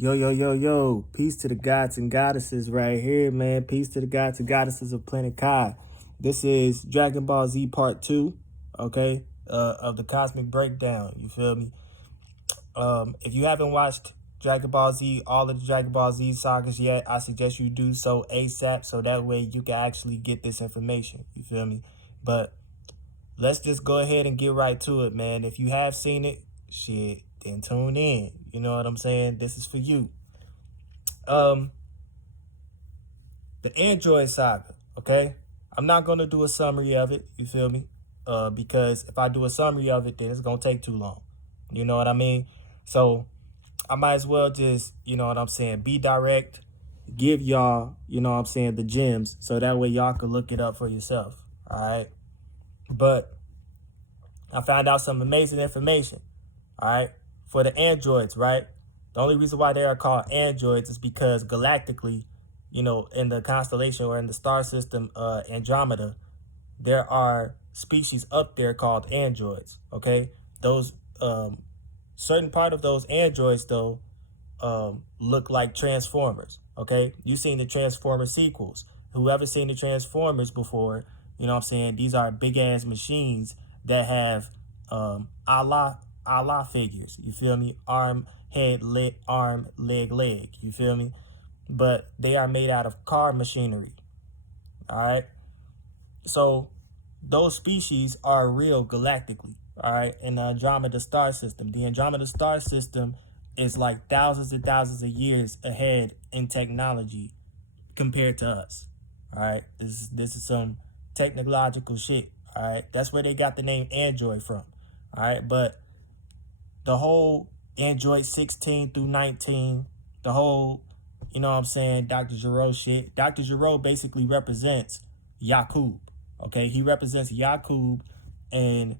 Yo, yo, yo, yo. Peace to the gods and goddesses right here, man. Peace to the gods and goddesses of Planet Kai. This is Dragon Ball Z Part 2, okay, of the Cosmic Breakdown. You feel me? If you haven't watched Dragon Ball Z, all of the Dragon Ball Z sagas yet, I suggest you do so ASAP so that way you can actually get this information. You feel me? But let's just go ahead and get right to it, man. If you have seen it, shit, then tune in. You know what I'm saying? This is for you. Um, the Android Saga, okay? I'm not gonna do a summary of it, you feel me? Because if I do a summary of it, then it's gonna take too long. You know what I mean? So I might as well just, you know what I'm saying, be direct, give y'all, you know what I'm saying, the gems, so that way y'all can look it up for yourself. All right. But I found out some amazing information. All right. For the androids, right? The only reason why they are called androids is because galactically, you know, in the constellation or in the star system Andromeda, there are species up there called androids. Okay. Those certain part of those androids though look like Transformers. Okay. You seen the Transformers sequels. Whoever seen the Transformers before, you know what I'm saying? These are big ass machines that have Allah figures. You feel me? Arm, head, leg, arm, leg. You feel me? But they are made out of car machinery. All right. So those species are real galactically. All right. In the Andromeda star system. The Andromeda star system is like thousands and thousands of years ahead in technology compared to us. All right. This is some technological shit. All right. That's where they got the name Android from. All right. But the whole Android 16 through 19, the whole, you know what I'm saying, Dr. Gero shit. Dr. Gero basically represents Yakub. Okay. He represents Yakub and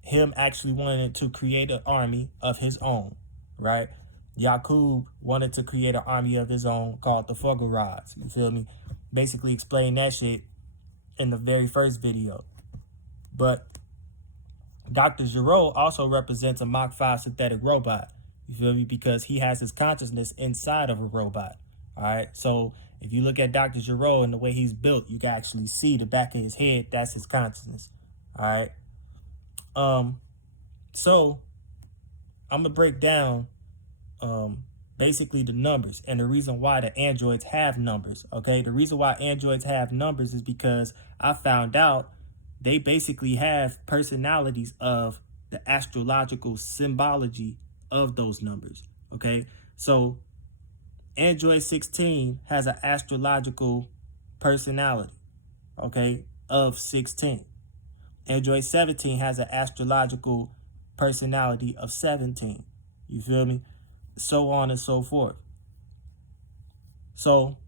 him actually wanted to create an army of his own. Right. Yakub wanted to create an army of his own called the Fogarats. You feel me? Basically explain that shit in the very first video. But Dr. Gero also represents a Mach 5 synthetic robot. You feel me? Because he has his consciousness inside of a robot. All right. So if you look at Dr. Gero and the way he's built, you can actually see the back of his head. That's his consciousness. All right. So I'm gonna break down basically the numbers and the reason why the androids have numbers. Okay, the reason why androids have numbers is because I found out they basically have personalities of the astrological symbology of those numbers. Okay, so Android 16 has an astrological personality, okay, of 16. Android 17 has an astrological personality of 17. You feel me? So on and so forth. So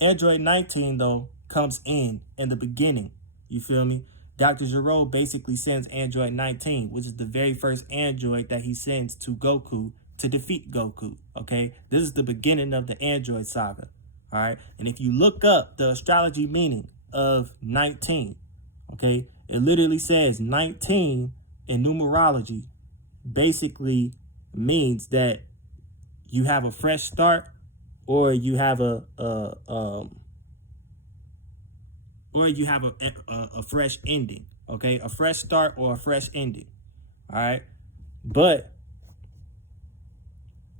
Android 19 though comes in the beginning. You feel me? Dr. Gero basically sends Android 19, which is the very first android that he sends to Goku to defeat Goku. Okay, this is the beginning of the Android saga. All right, and if you look up the astrology meaning of 19, okay, it literally says 19 in numerology basically means that you have a fresh start or you have a fresh ending. Okay, a fresh start or a fresh ending. All right, but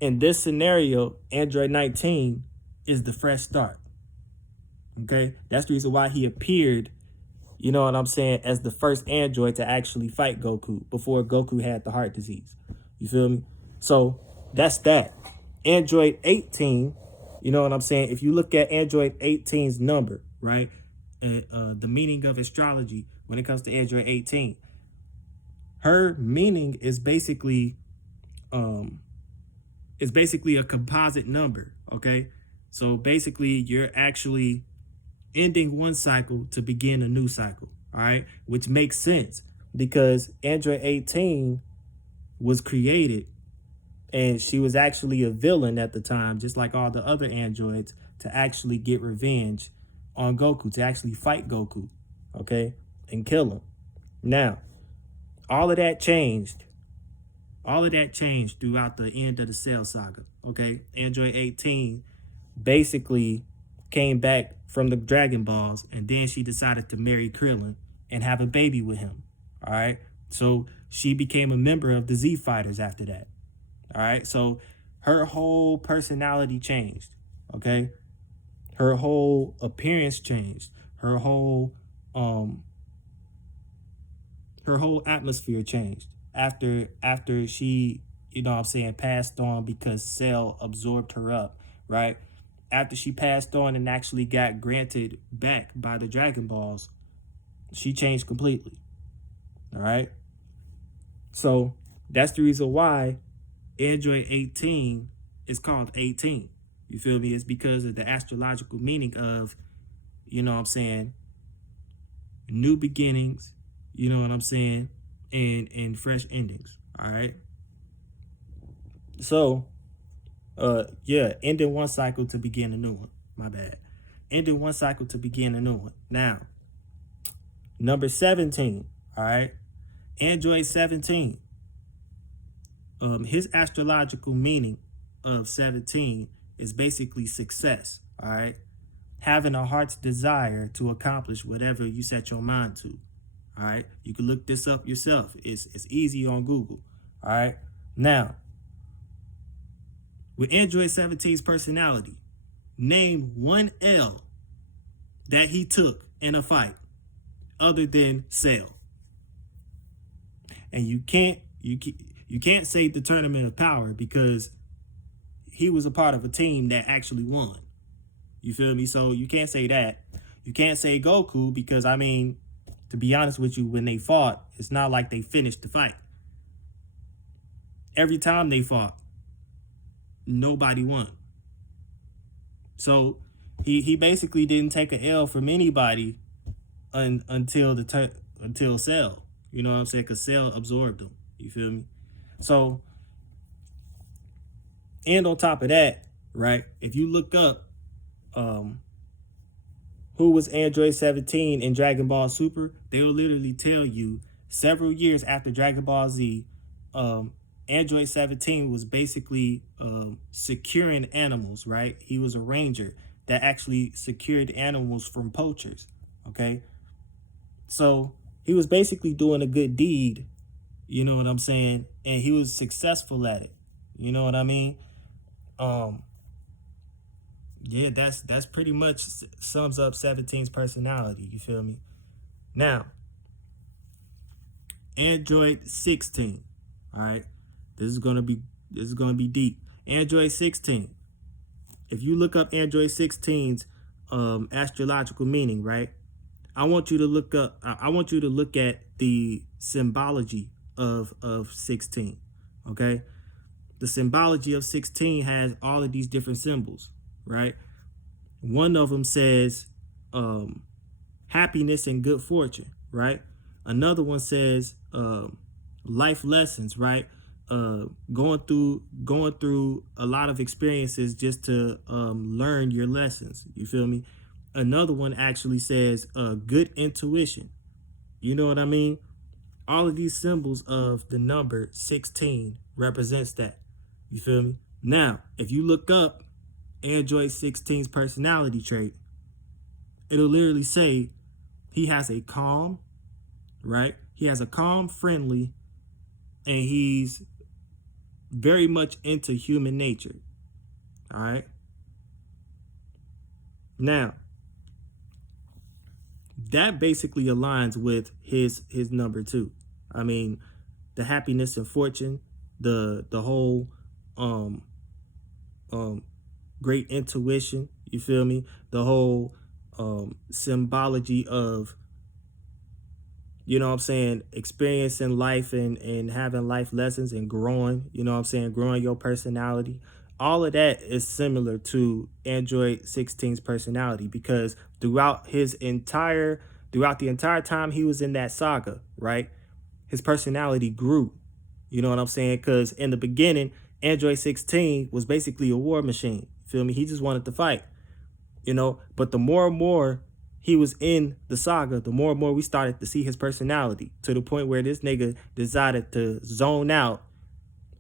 in this scenario, Android 19 is the fresh start. Okay, that's the reason why he appeared, you know what I'm saying, as the first android to actually fight Goku before Goku had the heart disease. You feel me? So that's that. Android 18, you know what I'm saying? If you look at Android 18's number, right? The meaning of astrology when it comes to Android 18, her meaning is basically a composite number. Okay, so basically you're actually ending one cycle to begin a new cycle. All right, which makes sense because Android 18 was created and she was actually a villain at the time, just like all the other androids, to actually get revenge on Goku, to actually fight Goku, okay, and kill him. Now, all of that changed All of that changed throughout the end of the Cell saga. Okay, Android 18 basically came back from the Dragon Balls, and then she decided to marry Krillin and have a baby with him. All right, so she became a member of the Z Fighters after that. All right, so her whole personality changed. Okay, her whole appearance changed. Um her whole atmosphere changed after she, you know what I'm saying, passed on because Cell absorbed her up, right? After she passed on and actually got granted back by the Dragon Balls, she changed completely. All right. So that's the reason why Android 18 is called 18. You feel me? It's because of the astrological meaning of, you know what I'm saying, new beginnings, you know what I'm saying, and fresh endings. All right. So, yeah, ending one cycle to begin a new one. My bad. Ending one cycle to begin a new one. Now, number 17. All right. Android 17. His astrological meaning of 17 is basically success. All right. Having a heart's desire to accomplish whatever you set your mind to. All right. You can look this up yourself. It's easy on Google. All right. Now, with Android 17's personality, name one L that he took in a fight other than Cell. And you can't say the Tournament of Power because he was a part of a team that actually won. You feel me? So you can't say that. You can't say Goku because, I mean, to be honest with you, when they fought, it's not like they finished the fight. Every time they fought, nobody won. So he basically didn't take an L from anybody until Cell. You know what I'm saying? Because Cell absorbed him. You feel me? So, and on top of that, right, if you look up who was Android 17 in Dragon Ball Super, they'll literally tell you several years after Dragon Ball Z, Android 17 was basically securing animals, right? He was a ranger that actually secured animals from poachers, okay? So he was basically doing a good deed, you know what I'm saying? And he was successful at it, you know what I mean? Yeah, that's pretty much sums up 17's personality, you feel me? Now, Android 16, all right? This is gonna be deep. Android 16. If you look up Android 16's astrological meaning, right? I want you to look at the symbology of 16. Okay? The symbology of 16 has all of these different symbols, right? One of them says happiness and good fortune, right? Another one says life lessons, right? Going through a lot of experiences just to learn your lessons. You feel me? Another one actually says good intuition. You know what I mean? All of these symbols of the number 16 represents that. You feel me? Now, if you look up Android 16's personality trait, it'll literally say he has a calm, right? He has a calm, friendly, and he's very much into human nature. All right. Now, that basically aligns with his number 2. I mean, the happiness and fortune, the whole great intuition, you feel me? The whole symbology of, you know what I'm saying, experiencing life and having life lessons and growing, you know what I'm saying, growing your personality. All of that is similar to Android 16's personality because throughout the entire time he was in that saga, right, his personality grew. You know what I'm saying? Because in the beginning, Android 16 was basically a war machine. Feel me? He just wanted to fight, you know, but the more and more he was in the saga, the more and more we started to see his personality to the point where this nigga decided to zone out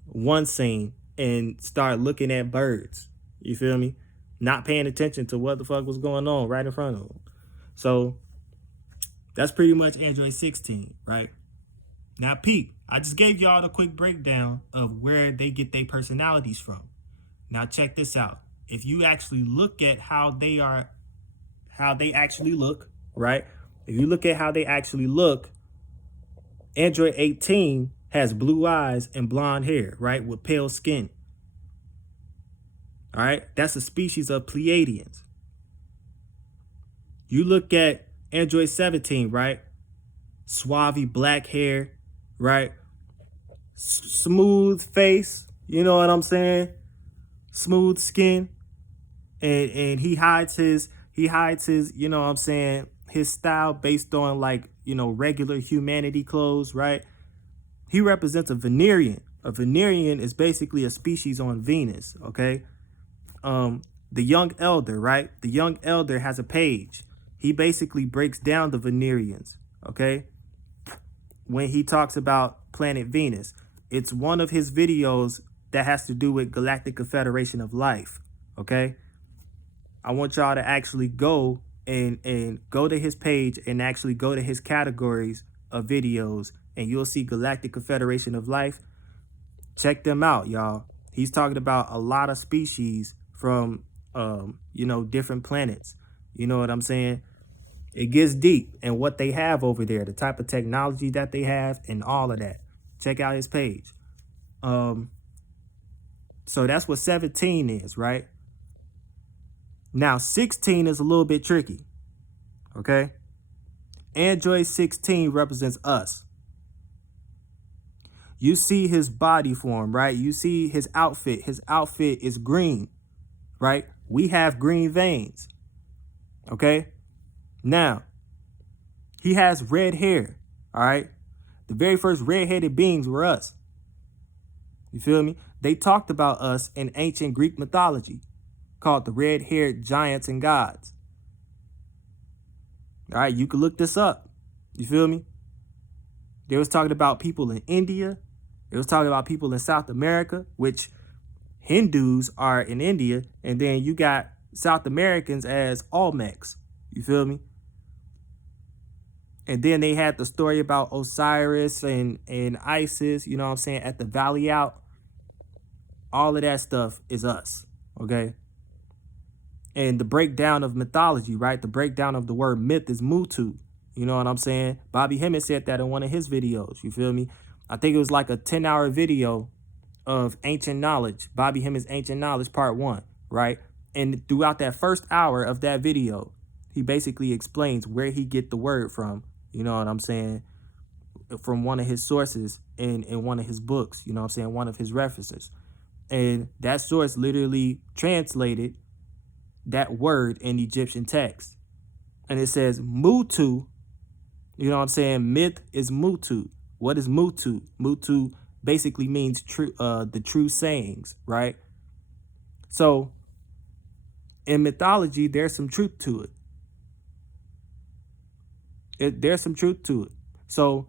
one scene and start looking at birds. You feel me? Not paying attention to what the fuck was going on right in front of him. So that's pretty much Android 16, right? Now, Pete, I just gave y'all the quick breakdown of where they get their personalities from. Now, check this out. If you actually look at how they actually look, right? If you look at how they actually look, Android 18 has blue eyes and blonde hair, right? With pale skin. All right. That's a species of Pleiadians. You look at Android 17, right? Suave black hair, right? Smooth face. You know what I'm saying? Smooth skin. And he hides his, you know what I'm saying, his style based on like, you know, regular humanity clothes, right? He represents a Venerian. A Venerian is basically a species on Venus, okay? The young elder, right? The young elder has a page. He basically breaks down the Venerians, okay? When he talks about planet Venus, it's one of his videos that has to do with Galactic Confederation of Life, okay? I want y'all to actually go and go to his page and actually go to his categories of videos, and you'll see Galactic Confederation of Life. Check them out, y'all. He's talking about a lot of species from you know, different planets. You know what I'm saying? It gets deep, and what they have over there, the type of technology that they have, and all of that. Check out his page. So that's what 17 is, right? Now 16 is a little bit tricky. Okay? Android 16 represents us. You see his body form, right? You see his outfit. His outfit is green, right? We have green veins. Okay? Now, he has red hair, all right? The very first red-headed beings were us. You feel me? They talked about us in ancient Greek mythology called the red-haired giants and gods. All right, you can look this up. You feel me? They was talking about people in India. They was talking about people in South America, which Hindus are in India. And then you got South Americans as Olmecs. You feel me? And then they had the story about Osiris and Isis, you know what I'm saying, at the Valley Out. All of that stuff is us, okay? And the breakdown of mythology, right? The breakdown of the word myth is Mutu. You know what I'm saying? Bobby Hemmett said that in one of his videos, you feel me? I think it was like a 10-hour video of ancient knowledge, Bobby Hemmett's Ancient Knowledge Part 1, right? And throughout that first hour of that video, he basically explains where he get the word from, you know what I'm saying, from one of his sources in one of his books, you know what I'm saying, one of his references. And that source literally translated that word in Egyptian text. And it says Mutu, you know what I'm saying, myth is Mutu. What is Mutu? Mutu basically means true, the true sayings, right? So in mythology, there's some truth to it. There's some truth to it. So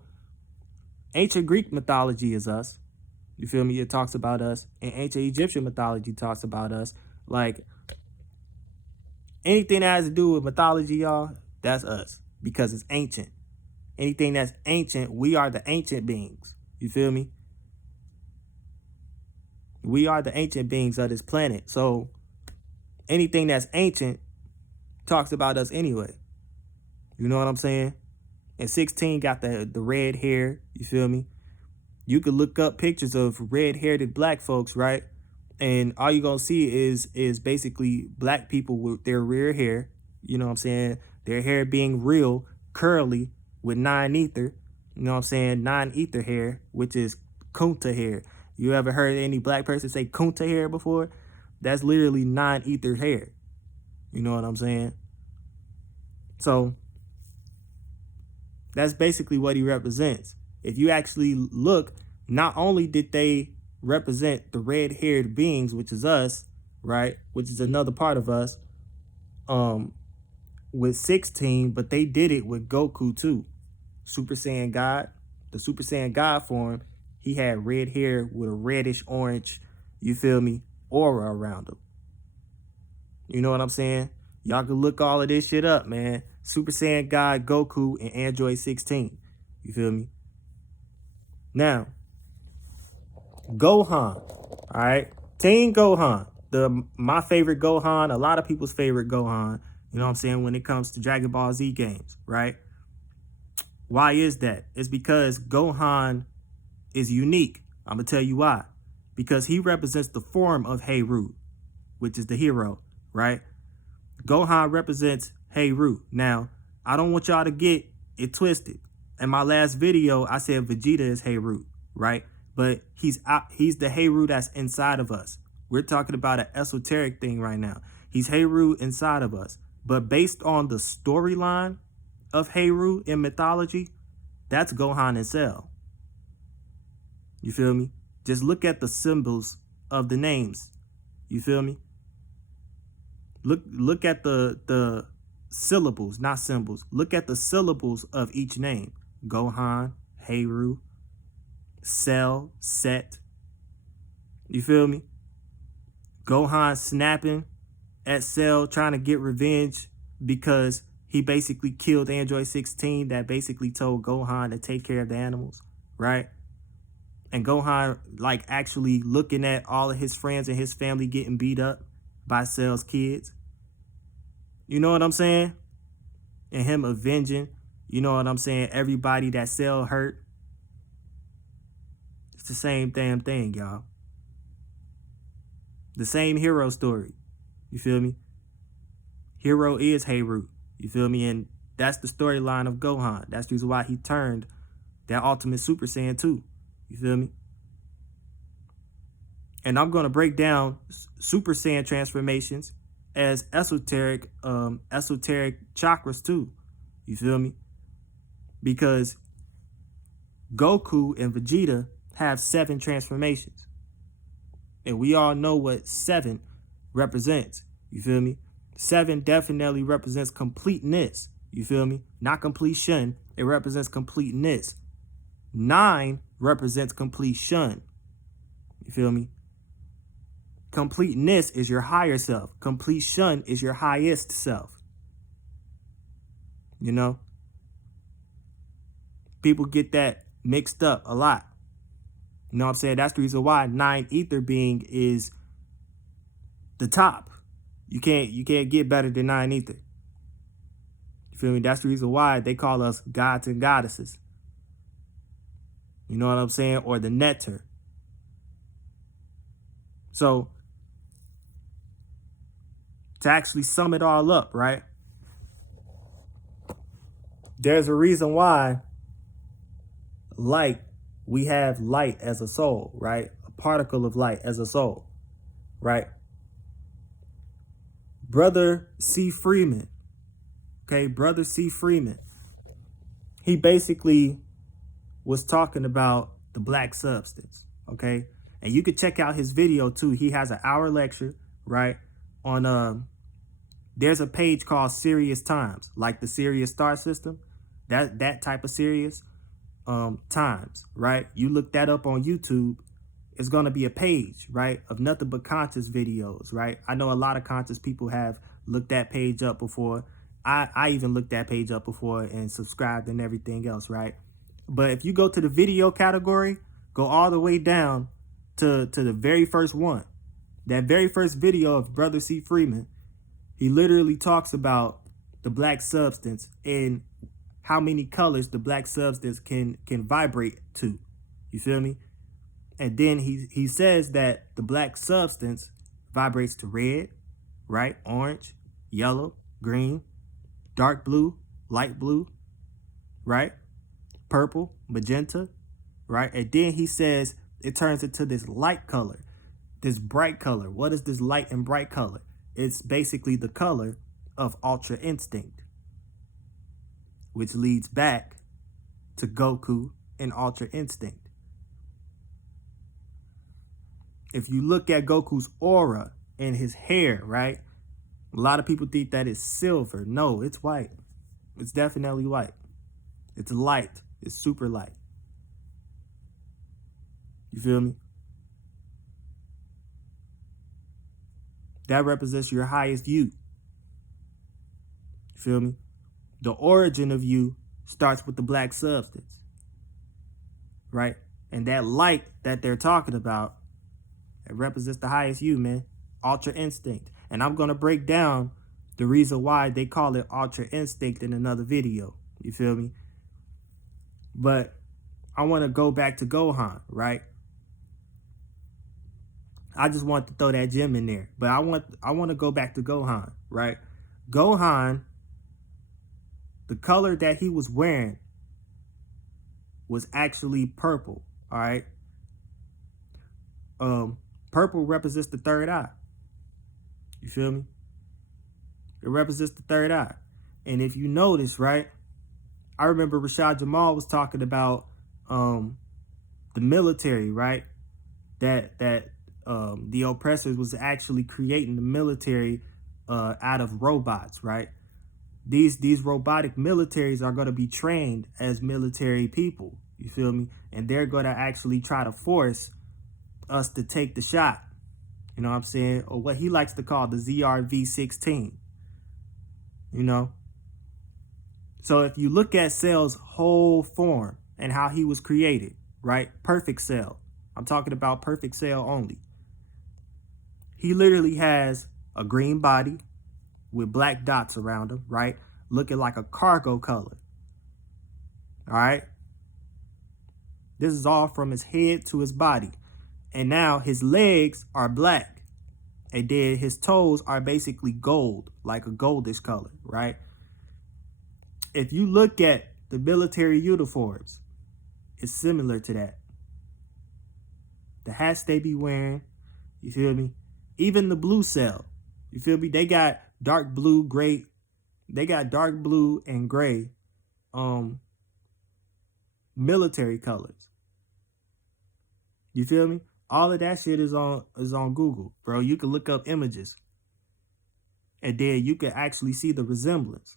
ancient Greek mythology is us. You feel me? It talks about us. And ancient Egyptian mythology talks about us. Like anything that has to do with mythology, y'all, that's us because it's ancient. Anything that's ancient, we are the ancient beings. You feel me? We are the ancient beings of this planet. So anything that's ancient talks about us anyway. You know what I'm saying? And 16 got the red hair. You feel me? You could look up pictures of red-haired black folks, right? And all you're going to see is basically black people with their rear hair. You know what I'm saying? Their hair being real, curly, with 9 ether. You know what I'm saying? 9 ether hair, which is kunta hair. You ever heard any black person say kunta hair before? That's literally 9 ether hair. You know what I'm saying? So that's basically what he represents. If you actually look, not only did they represent the red-haired beings, which is us, right, which is another part of us, with 16, but they did it with Goku too. Super Saiyan God, the Super Saiyan God form he had red hair with a reddish orange, you feel me, aura around him. You know what I'm saying? Y'all can look all of this shit up, man. Super Saiyan God Goku and Android 16. You feel me? Now, Gohan. All right. Team Gohan. My favorite Gohan, a lot of people's favorite Gohan, you know what I'm saying, when it comes to Dragon Ball Z games, right? Why is that? It's because Gohan is unique. I'm going to tell you why. Because he represents the form of Heru, which is the hero, right? Gohan represents Heru. Now, I don't want y'all to get it twisted. In my last video, I said Vegeta is Heru, right? But he's the Heru that's inside of us. We're talking about an esoteric thing right now. He's Heru inside of us. But based on the storyline of Heru in mythology, that's Gohan and Cell. You feel me? Just look at the symbols of the names. You feel me? Look at the syllables, not symbols. Look at the syllables of each name. Gohan, Heru, Cell, Set. You feel me? Gohan snapping at Cell, trying to get revenge because he basically killed Android 16 that basically told Gohan to take care of the animals, right? And Gohan like actually looking at all of his friends and his family getting beat up by Cell's kids. You know what I'm saying? And him avenging, you know what I'm saying, everybody that Cell hurt. It's the same damn thing, y'all. The same hero story. You feel me? Hero is Heru. You feel me? And that's the storyline of Gohan. That's the reason why he turned that Ultimate Super Saiyan 2. You feel me? And I'm going to break down Super Saiyan transformations as esoteric chakras too. You feel me? Because Goku and Vegeta have 7 transformations. And we all know what 7 represents. You feel me? 7 definitely represents completeness. You feel me? Not completion. It represents completeness. 9 represents completion. You feel me? Completeness is your higher self. Completion is your highest self. You know? People get that mixed up a lot. You know what I'm saying? That's the reason why 9 ether being is the top. You can't get better than 9 ether. You feel me? That's the reason why they call us gods and goddesses. You know what I'm saying? Or the netter. So, to actually sum it all up, right? There's a reason why we have light as a soul, right? A particle of light as a soul, right? Brother C. Freeman, okay? Brother C. Freeman, he basically was talking about the black substance, okay? And you could check out his video too. He has an hour lecture, right? On there's a page called Serious Times, like the Sirius star system, that type of Sirius times, right? You look that up on YouTube, it's gonna be a page, right, of nothing but conscious videos, right? I know a lot of conscious people have looked that page up before. I even looked that page up before and subscribed and everything else, right? But if you go to the video category, go all the way down to the very first one. That very first video of Brother C. Freeman, he literally talks about the black substance and how many colors the black substance can vibrate to. You feel me? And then he says that the black substance vibrates to red, right? Orange, yellow, green, dark blue, light blue, right? Purple, magenta, right? And then he says it turns into this light color, this bright color. What is this light and bright color? It's basically the color of Ultra Instinct, which leads back to Goku and Ultra Instinct. If you look at Goku's aura and his hair, right? A lot of people think that it's silver. No, it's white. It's definitely white. It's light. It's super light. You feel me? That represents your highest you. You feel me? The origin of you starts with the black substance, right? And that light that they're talking about, it represents the highest you, man. Ultra instinct. And I'm going to break down the reason why they call it ultra instinct in another video. You feel me? But I want to go back to Gohan, right? I just want to throw that gem in there. But I want to go back to Gohan, right? Gohan, the color that he was wearing was actually purple, all right? Purple represents the third eye. You feel me? It represents the third eye. And if you notice, right, I remember Rashad Jamal was talking about the military, right? That the oppressors was actually creating the military out of robots, right? These robotic militaries are going to be trained as military people. You feel me? And they're going to actually try to force us to take the shot. You know what I'm saying? Or what he likes to call the ZRV-16. You know? So if you look at Cell's whole form and how he was created, right? Perfect Cell. I'm talking about Perfect Cell only. He literally has a green body with black dots around him, right? Looking like a cargo color. All right? This is all from his head to his body. And now his legs are black. And then his toes are basically gold, like a goldish color, right? If you look at the military uniforms, it's similar to that. The hats they be wearing, you feel me? Even the blue cell, you feel me? They got dark blue, gray. They got dark blue and gray military colors. You feel me? All of that shit is on Google, bro. You can look up images. And then you can actually see the resemblance.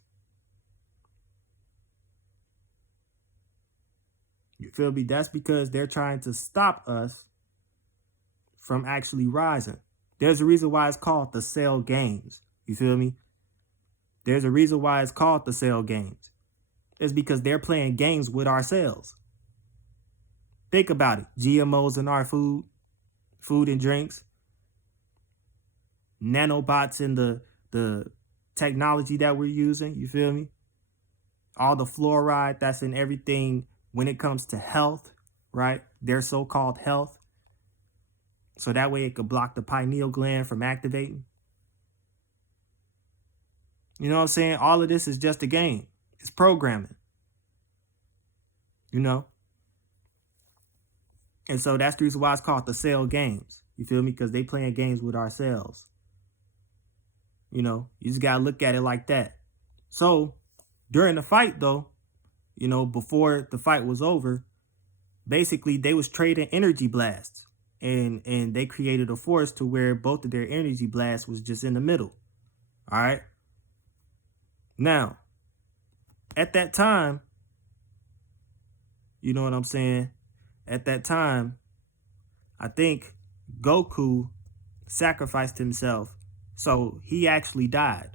You feel me? That's because they're trying to stop us from actually rising. There's a reason why it's called the Cell Games. You feel me? There's a reason why it's called the Cell Games. It's because they're playing games with our cells. Think about it. GMOs in our food and drinks, nanobots in the technology that we're using. You feel me? All the fluoride that's in everything when it comes to health, right? Their so-called health. So that way it could block the pineal gland from activating. You know what I'm saying? All of this is just a game. It's programming. You know? And so that's the reason why it's called the Cell Games. You feel me? Because they playing games with our cells. You know? You just got to look at it like that. So during the fight, though, you know, before the fight was over, basically they was trading energy blasts. And they created a force to where both of their energy blasts was just in the middle. All right? Now, at that time, you know what I'm saying? At that time, I think Goku sacrificed himself. So he actually died.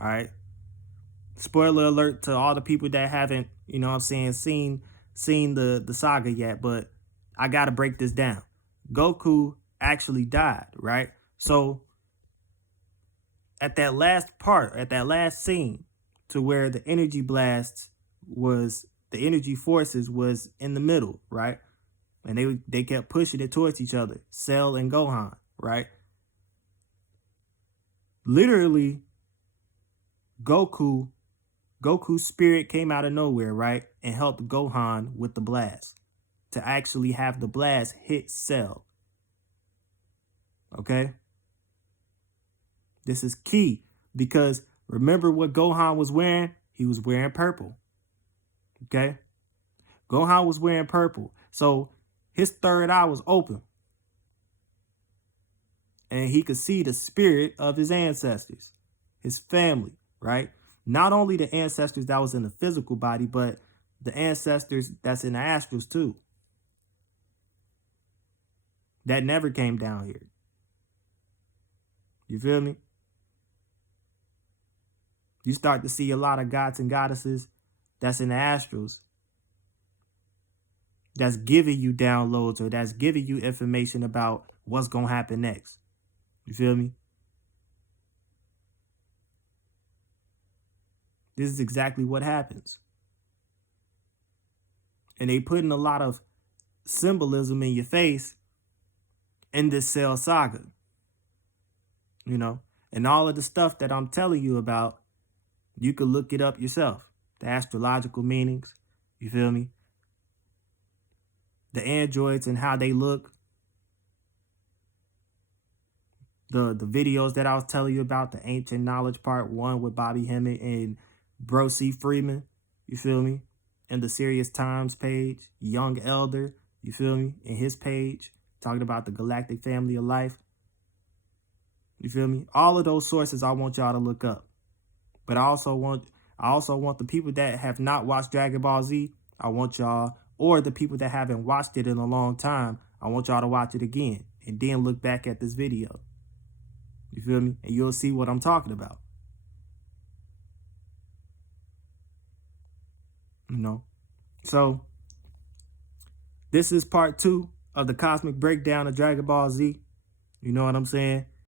All right? Spoiler alert to all the people that haven't, you know what I'm saying, seen the saga yet, but I got to break this down. Goku actually died, right? So at that last part, at that last scene, to where the energy blasts was, the energy forces was in the middle, right? And they kept pushing it towards each other, Cell and Gohan, right? Literally, Goku's spirit came out of nowhere, right? And helped Gohan with the blast. To actually have the blast hit Cell. Okay? This is key because remember what Gohan was wearing? He was wearing purple. Okay? Gohan was wearing purple. So his third eye was open. And he could see the spirit of his ancestors, his family, right? Not only the ancestors that was in the physical body, but the ancestors that's in the astrals too. that never came down here. You feel me? You start to see a lot of gods and goddesses that's in the astrals that's giving you downloads, or that's giving you information about what's going to happen next. You feel me? This is exactly what happens. And they putting a lot of symbolism in your face in this Cell Saga. You know, and all of the stuff that I'm telling you about, you could look it up yourself. The astrological meanings, you feel me? The androids and how they look. The videos that I was telling you about, the Ancient Knowledge Part 1 with Bobby Hemmett and Bro C. Freeman, you feel me? And the Serious Times page, Young Elder, you feel me? And his page, talking about the Galactic Family of Life. You feel me? All of those sources I want y'all to look up. But I also want the people that have not watched Dragon Ball Z, I want y'all, or the people that haven't watched it in a long time, I want y'all to watch it again and then look back at this video. You feel me? And you'll see what I'm talking about. You know? So, this is part 2 of the cosmic breakdown of Dragon Ball Z. You know what I'm saying?